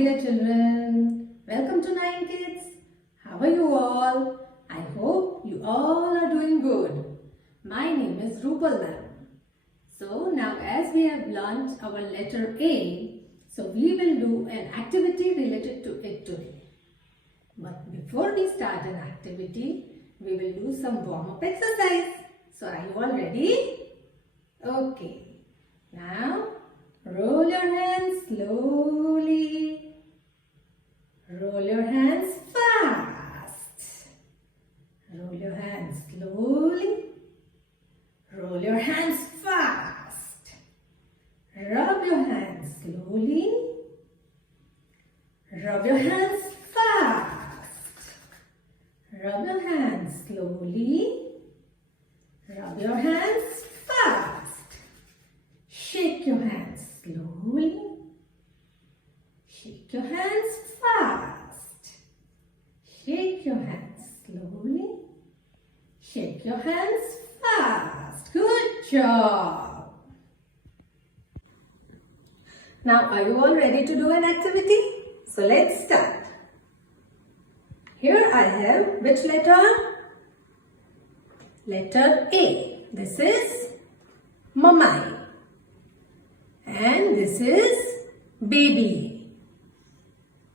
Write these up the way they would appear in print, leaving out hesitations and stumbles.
dear children, welcome to 9 Kids. How are you all? I hope you all are doing good. My name is Rupal ma'am. So now as we have learnt our letter A, so we will do an activity related to it today. But before we start an activity, we will do some warm-up exercise. So are you all ready? Okay. Now roll your hands slowly. Roll your hands fast. Roll your hands slowly. Roll your hands fast. Rub your hands slowly. Rub your hands fast. Rub your hands slowly. Rub your hands fast. Shake your hands slowly. Shake your hands fast. Shake your hands slowly. Shake your hands fast. Good job. Now are you all ready to do an activity? So let's start. Here I have which letter? Letter A. This is Mamai. And this is baby.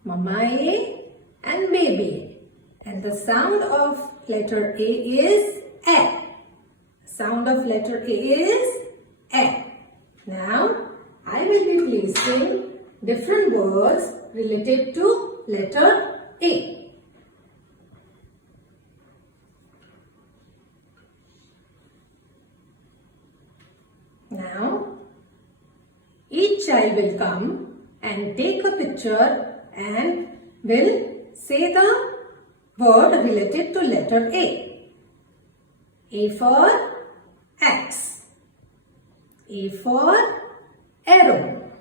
Mamai and baby. And the sound of letter A is A. Sound of letter A is A. Now I will be placing different words related to letter A. Now each child will come and take a picture and will say the word related to letter A. A for X. A for arrow.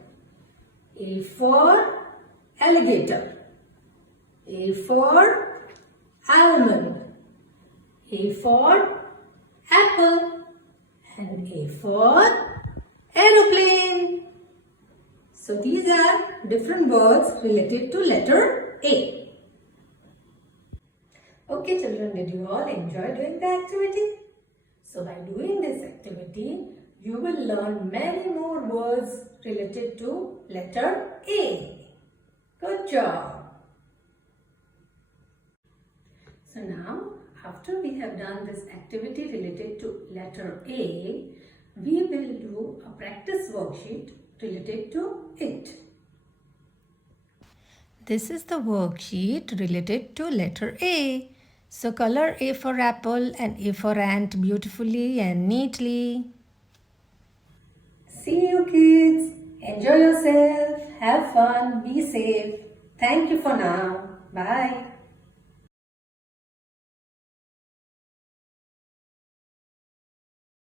A for alligator. A for almond. A for apple. And A for aeroplane. So these are different words related to letter A. Okay children, did you all enjoy doing the activity? So by doing this activity, you will learn many more words related to letter A. Good job. So now, after we have done this activity related to letter A, we will do a practice worksheet related to it. This is the worksheet related to letter A. So color A for apple and A for ant beautifully and neatly. See you kids. Enjoy yourself. Have fun. Be safe. Thank you for now. Bye.